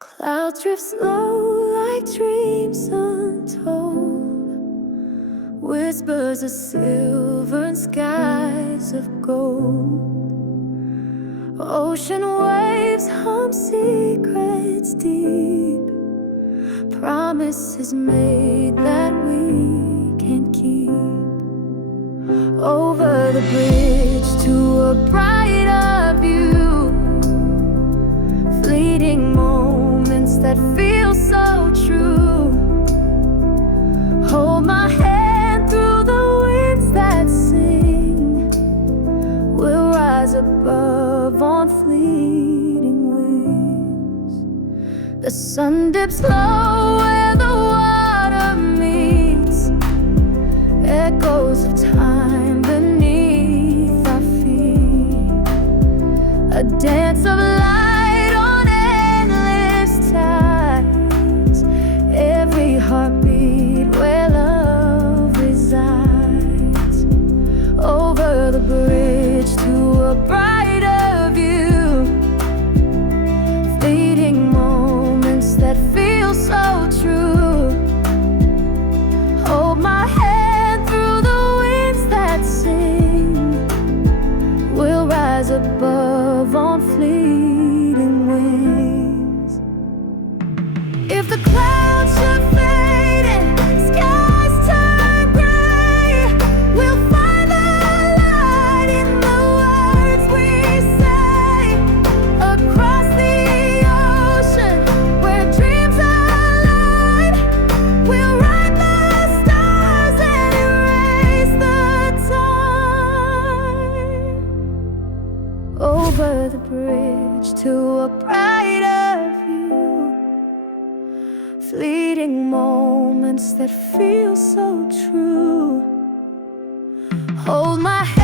Clouds drift slow like dreams untold, whispers of silver and skies of gold. Ocean waves hum secrets deep, promises made that we can't keep. Over the bridge to a brighter view, fleeting moments that feel so true. Hold my hand through the winds that sing, we'll rise above on fleeting wings. The sun dips low where the water meets, echoes of time beneath our feet. A dance of light on endless tides, every heartbeat where love resides. Over the bridge to a brighter view, fleeting moments that feel so true. Hold my hand through the winds that sing, we'll rise above on fleeting wings. If the clouds should fade and skies turn gray, we'll find the light in the words we say. Across the ocean where dreams align, we'll write the stars and erase the time. Over the bridge to a brighter view, fleeting moments that feel so true. Hold my hand